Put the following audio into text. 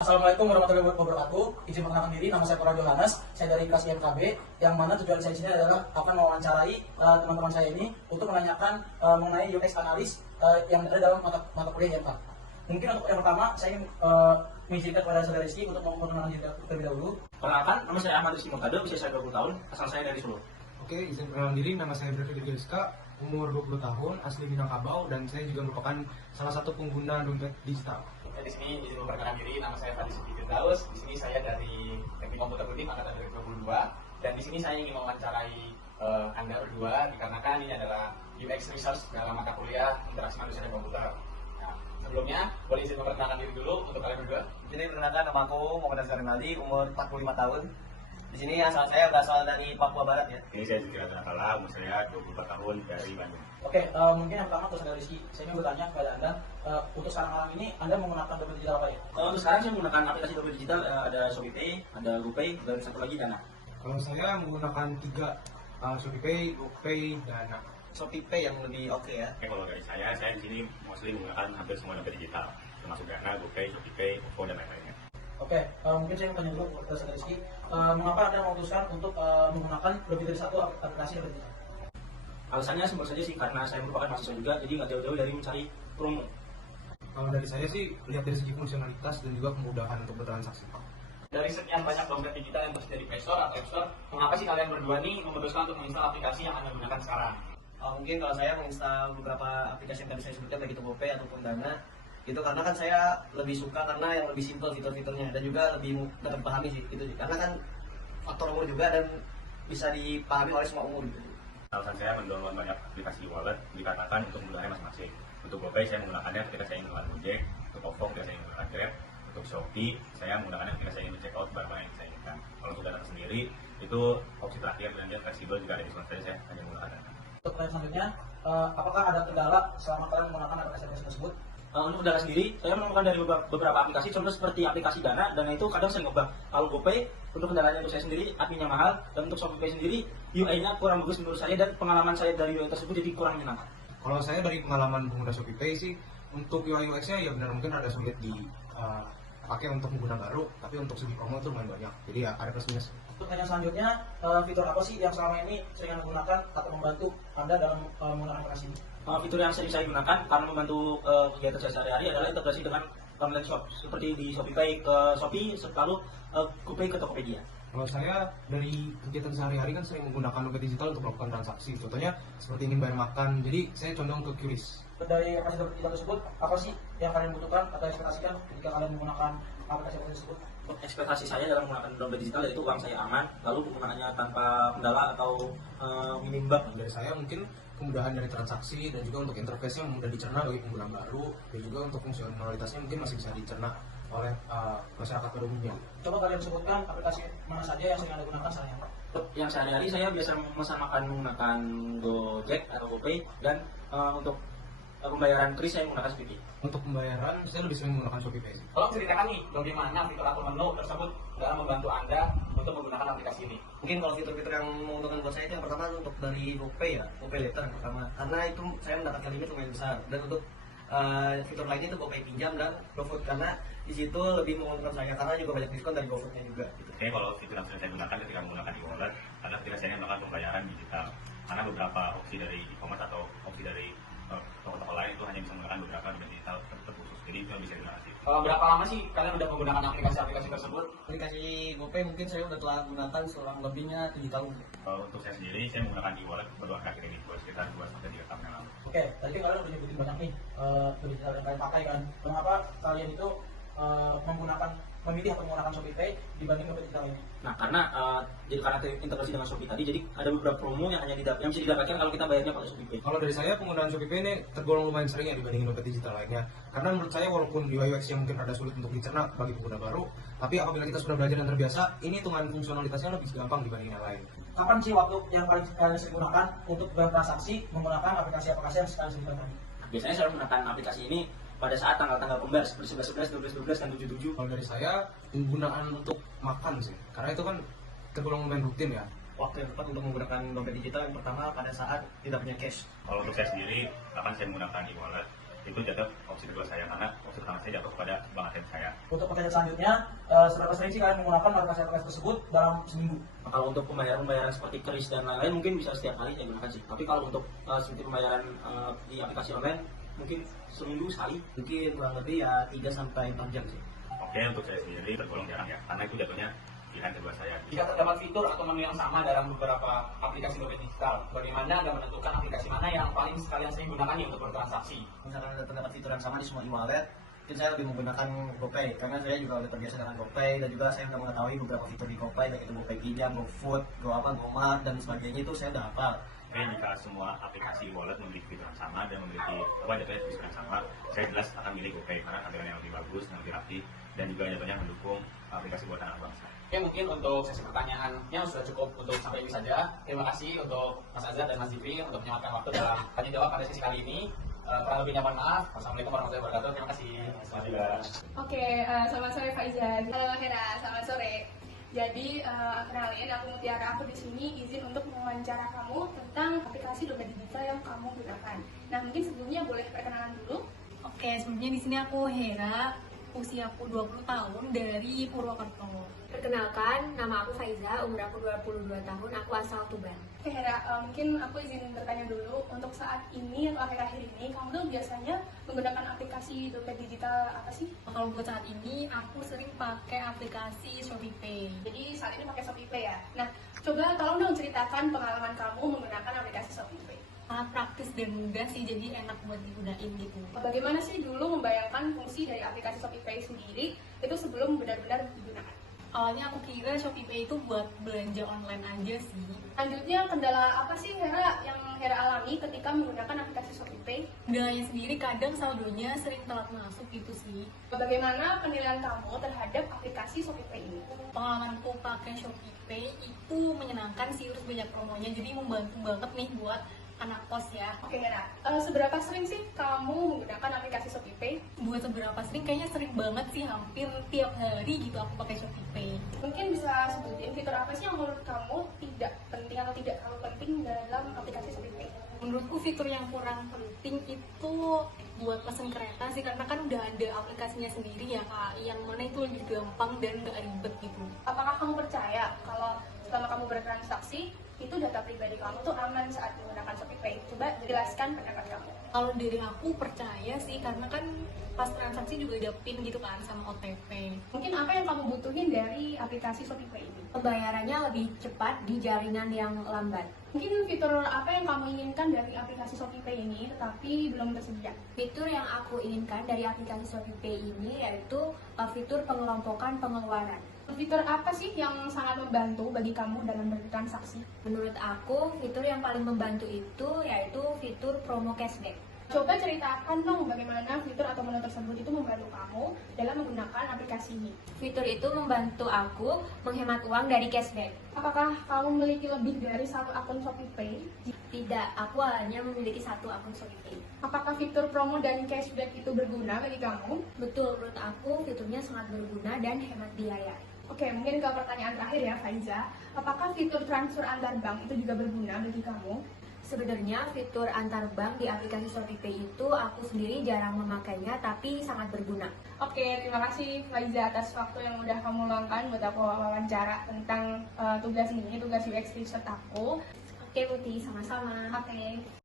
Assalamualaikum warahmatullahi wabarakatuh. Izin perkenalkan diri, nama saya Farah Johannes. Saya dari kelas IMKB, yang mana tujuan saya di sini adalah akan mewawancarai teman-teman saya ini untuk menanyakan mengenai UX analis yang ada dalam mata kuliah IMK. Mungkin untuk yang pertama, saya ingin mengizinkan kepada saudara Rizky untuk memperkenalkan diri terlebih dahulu. Perkenalkan, nama saya Ahmad Rizky Murtado, usia saya 20 tahun, asal saya dari Solo. Oke, izin perkenalan diri, nama saya Brevity Rizka, umur 20 tahun, asli Minangkabau, dan saya juga merupakan salah satu pengguna dompet digital. Di sini izin memperkenalkan diri, nama saya Fadis Firdaus. Di sini saya dari Teknik Komputer Unik angkatan 2022, dan di sini saya ingin mewawancarai Anda berdua dikarenakan ini adalah UX Research dalam mata kuliah Interaksi Manusia dan Komputer. Nah, sebelumnya boleh izin memperkenalkan diri dulu untuk kalian berdua. Jadi perkenalkan, nama aku Muhammad Azhar Rinaldi, umur 45 tahun. Di sini asal saya berasal dari Papua Barat ya. Ini saya Zikir Nakala, umur saya 24 tahun dari Bandung. Oke, mungkin yang pertama untuk saudara Rizky, saya ingin bertanya kepada Anda, untuk sekarang ini Anda menggunakan dompet digital apa ya? Untuk sekarang saya menggunakan aplikasi dompet digital, ada ShopeePay, ada GoPay, dan satu lagi Dana. Kalau saya menggunakan 3, ShopeePay, GoPay, Dana. ShopeePay yang lebih oke ya. Kalau dari saya di sini mostly menggunakan hampir semua dompet digital, termasuk Dana, GoPay, ShopeePay, OVO, dan lain-lainnya. Oke, mungkin saya bertanya dulu kepada saudara Rizky, mengapa Anda memutuskan untuk menggunakan lebih dari satu aplikasi dompet digital? Alasannya simpel saja sih, karena saya merupakan mahasiswa juga, jadi nggak jauh-jauh dari mencari promo. Kalau dari saya sih, lihat dari segi fungsionalitas dan juga kemudahan untuk bertransaksi. Dari sekian banyak dompet digital yang tersedia di Play Store atau App Store, mengapa sih kalian berdua nih memutuskan untuk menginstal aplikasi yang Anda gunakan sekarang? Mungkin kalau saya menginstal beberapa aplikasi yang tadi saya sebutkan, baik itu GoPay ataupun Dana, itu karena kan saya lebih suka karena yang lebih simpel fitur-fiturnya, dan juga lebih dapat dipahami sih itu sih. Karena kan faktor umur juga dan bisa dipahami oleh semua umur gitu. Alasan saya mendownload banyak aplikasi wallet dikarenakan untuk mudahnya masing-masing. Untuk GoPay saya menggunakannya ketika saya ingin menggunakan Gojek, untuk OVO ketika saya ingin menggunakan Grab, untuk Shopee saya menggunakannya ketika saya ingin check out barang yang saya inginkan. Kalau untuk Dana sendiri itu opsi terakhir dan dia fleksibel jika ada diskon saja saya hanya menggunakan Dana. Untuk pertanyaan selanjutnya, apakah ada kendala selama kalian menggunakan aplikasi tersebut? Untuk Dana sendiri, saya menemukan dari beberapa aplikasi, contoh seperti aplikasi Dana itu kadang saya ngebug. Kalau GoPay, untuk kendalanya untuk saya sendiri, adminnya mahal, dan untuk ShopeePay sendiri, UI-nya kurang bagus menurut saya, dan pengalaman saya dari UI tersebut jadi kurang menyenangkan. Kalau saya dari pengalaman pengguna ShopeePay sih, untuk UI UX-nya ya benar mungkin ada sulit dipakai untuk pengguna baru, tapi untuk segi promo itu lumayan banyak. Jadi ya ada plus minus. Untuk pertanyaan selanjutnya, fitur apa sih yang selama ini sering Anda gunakan atau membantu Anda dalam menggunakan aplikasi ini? Fitur yang sering saya gunakan karena membantu kegiatan saya sehari-hari adalah integrasi dengan online shop, seperti di ShopeePay ke Shopee, lalu GoPay ke Tokopedia. Kalau saya dari kegiatan sehari-hari kan sering menggunakan dompet digital untuk melakukan transaksi. Contohnya seperti ingin bayar makan, jadi saya condong ke QRIS. Dari aplikasi dompet digital tersebut, apa sih yang kalian butuhkan atau ekspektasikan ketika kalian menggunakan aplikasi tersebut? Ekspektasi saya dalam menggunakan dompet digital yaitu uang saya aman, lalu penggunaannya tanpa kendala atau minim bug. Dari saya mungkin kemudahan dari transaksi dan juga untuk interface-nya mudah dicerna bagi pengguna baru, dan juga untuk fungsionalitasnya mungkin masih bisa dicerna oleh masyarakat pada umumnya. Coba kalian sebutkan aplikasi mana saja yang sering Anda gunakan sehari-hari. Yang sehari-hari saya biasa memesan makan menggunakan Gojek atau GoPay, dan untuk pembayaran kris saya menggunakan ShopeePay. Untuk pembayaran saya lebih sering menggunakan ShopeePay. Tolong ceritakan nih bagaimana fitur atau menu tersebut dalam membantu Anda untuk menggunakan aplikasi ini. Mungkin kalau fitur-fitur yang menguntungkan buat saya itu yang pertama untuk dari GoPay ya, GoPay Later yang pertama. Karena itu saya mendapatkan limit lumayan besar, dan untuk fitur lainnya itu GoPay pinjam dan GoFood, karena di situ lebih menguntungkan saya karena juga banyak diskon dari GoFoodnya juga gitu. Oke, kalau fitur yang sering saya gunakan ketika menggunakan e-wallet adalah ketika saya ingin melakukan pembayaran digital. Karena beberapa opsi dari e-commerce atau opsi dari toko-toko lain itu hanya bisa menggunakan beberapa dompet digital terkhusus. Jadi itu yang bisa digunakan sih. Berapa lama sih kalian udah menggunakan aplikasi-aplikasi tersebut? Aplikasi GoPay mungkin saya udah telah gunakan selama lebihnya 7 tahun. Kalau untuk saya sendiri, saya menggunakan e-wallet beberapa akhir ini, sekitar 2-3 tahun yang lalu. Oke, tadi kalian udah nyebutin banyak nih dompet digital yang kalian pakai kan. Mengapa kalian itu memilih atau menggunakan ShopeePay dibanding dompet digital ini? Nah, karena integrasi dengan Shopee tadi, jadi ada beberapa promo yang yang bisa didapatkan kalau kita bayarnya pakai ShopeePay. Kalau dari saya penggunaan ShopeePay ini tergolong lumayan sering ya dibandingin dompet digital lainnya. Karena menurut saya walaupun UI UX yang mungkin ada sulit untuk dicerna bagi pengguna baru, tapi apabila kita sudah belajar dan terbiasa, ini hitungan fungsionalitasnya lebih gampang dibanding yang lain. Kapan sih waktu yang paling kalian sering gunakan untuk bertransaksi menggunakan aplikasi-aplikasi yang kalian sebutkan tadi? Biasanya saya menggunakan aplikasi ini pada saat tanggal-tanggal kembar seperti 11, 12, 12, dan 7. Kalau dari saya penggunaan untuk makan sih, karena itu kan tergolong lumayan rutin ya. Waktu yang tepat untuk menggunakan dompet digital yang pertama pada saat tidak punya cash. Kalau untuk saya sendiri, kapan saya menggunakan e-wallet, itu jatuh opsi kedua saya, karena opsi pertama saya jatuh kepada bank ATM saya. Untuk paket selanjutnya, seberapa sering sih kalian menggunakan aplikasi tersebut dalam seminggu? Nah, kalau untuk pembayaran seperti kris dan lain-lain mungkin bisa setiap hari saya gunakan sih. Tapi kalau untuk seperti pembayaran di aplikasi online mungkin seminggu sekali. Mungkin kurang lebih ya 3 sampai 4 jam sih. Oke, untuk saya sendiri tergolong jarang ya, karena itu jatuhnya pilihan kedua saya. Jika terdapat fitur atau menu yang sama dalam beberapa aplikasi dompet digital, bagaimana Anda menentukan aplikasi mana yang paling sekalian saya gunakan untuk bertransaksi? Misalkan ada terdapat fitur yang sama di semua e-wallet, mungkin saya lebih menggunakan GoPay karena saya juga udah terbiasa dengan GoPay dan juga saya sudah mengetahui beberapa fitur di GoPay, baik itu GoPay Pinjam, GoFood, GoMart dan sebagainya itu saya udah hafal. Oke, jika semua aplikasi wallet memiliki fitur yang sama dan memiliki jatuhnya fitur yang sama, saya jelas akan milih GoPay karena tampilan yang lebih bagus, yang lebih rapi, dan juga jatuhnya mendukung aplikasi buatan anak bangsa. Oke, mungkin untuk sesi pertanyaannya sudah cukup untuk sampai ini saja. Terima kasih untuk Mas Azhar dan Mas Zikri untuk menyempatkan waktu dalam tanya jawab pada sesi kali ini. Kurang lebihnya mohon maaf. Wassalamualaikum warahmatullahi wabarakatuh. Terima kasih. Selamat juga. Oke, selamat sore Faiza. Halo Hera, selamat sore. Jadi, kenalin aku Mutiara. Aku di sini izin untuk mewawancara kamu tentang aplikasi dompet digital yang kamu gunakan. Nah, mungkin sebelumnya boleh perkenalan dulu. Oke, sebelumnya di sini aku Hera, usiaku 20 tahun dari Purwokerto. Perkenalkan, nama aku Faiza, umur aku 22 tahun, aku asal Tuban. Oke Hera, mungkin aku izin bertanya dulu. Untuk saat ini atau akhir-akhir ini, kamu tuh biasanya menggunakan aplikasi dompet digital apa sih? Kalau buat saat ini, aku sering pakai aplikasi ShopeePay. Jadi saat ini pakai ShopeePay ya. Nah, coba tolong dong ceritakan pengalaman kamu menggunakan aplikasi ShopeePay. Sangat praktis dan mudah sih, jadi enak buat digunain gitu. Bagaimana sih dulu membayangkan fungsi dari aplikasi ShopeePay sendiri itu sebelum benar-benar digunakan? Awalnya aku kira ShopeePay itu buat belanja online aja sih. Selanjutnya, kendala apa sih Hera yang Hera alami ketika menggunakan aplikasi ShopeePay? Kendalanya sendiri kadang saldonya sering telat masuk gitu sih. Bagaimana penilaian kamu terhadap aplikasi ShopeePay ini? Pengalamanku pakai ShopeePay itu menyenangkan sih, terus banyak promonya, jadi membantu banget nih buat anak kos ya. Oke Hera, seberapa sering sih kamu menggunakan aplikasi ShopeePay? Buat seberapa sering, kayaknya sering banget sih, hampir tiap hari gitu aku pakai ShopeePay. Mungkin bisa sebutin fitur apa sih yang menurut kamu tidak penting atau tidak terlalu penting dalam aplikasi ShopeePay? Menurutku fitur yang kurang penting itu buat pesen kereta sih, karena kan udah ada aplikasinya sendiri ya Kak, yang mana itu lebih gampang dan gak ribet gitu. Apakah kamu percaya kalau selama kamu bertransaksi, itu data pribadi kamu tuh aman saat menggunakan ShopeePay? Coba jelaskan pendapat kamu. Kalau dari aku percaya sih, karena kan pas transaksi juga ada PIN gitu kan sama OTP. Mungkin apa yang kamu butuhin dari aplikasi ShopeePay ini? Pembayarannya lebih cepat di jaringan yang lambat. Mungkin fitur apa yang kamu inginkan dari aplikasi ShopeePay ini tetapi belum tersedia? Fitur yang aku inginkan dari aplikasi ShopeePay ini yaitu fitur pengelompokan pengeluaran. Fitur apa sih yang sangat membantu bagi kamu dalam bertransaksi? Menurut aku, fitur yang paling membantu itu yaitu fitur promo cashback. Coba ceritakan dong bagaimana fitur atau menu tersebut itu membantu kamu dalam menggunakan aplikasi ini. Fitur itu membantu aku menghemat uang dari cashback. Apakah kamu memiliki lebih dari satu akun ShopeePay? Tidak, aku hanya memiliki satu akun ShopeePay. Apakah fitur promo dan cashback itu berguna bagi kamu? Betul, menurut aku fiturnya sangat berguna dan hemat biaya. Oke, mungkin ke pertanyaan terakhir ya Faiza. Apakah fitur transfer antar bank itu juga berguna bagi kamu? Sebenarnya fitur antar bank di aplikasi ShopeePay itu aku sendiri jarang memakainya tapi sangat berguna. Oke, terima kasih Faiza atas waktu yang udah kamu luangkan buat aku wawancara tentang tugas ini, tugas UX Research aku. Oke Muti, sama-sama. Oke.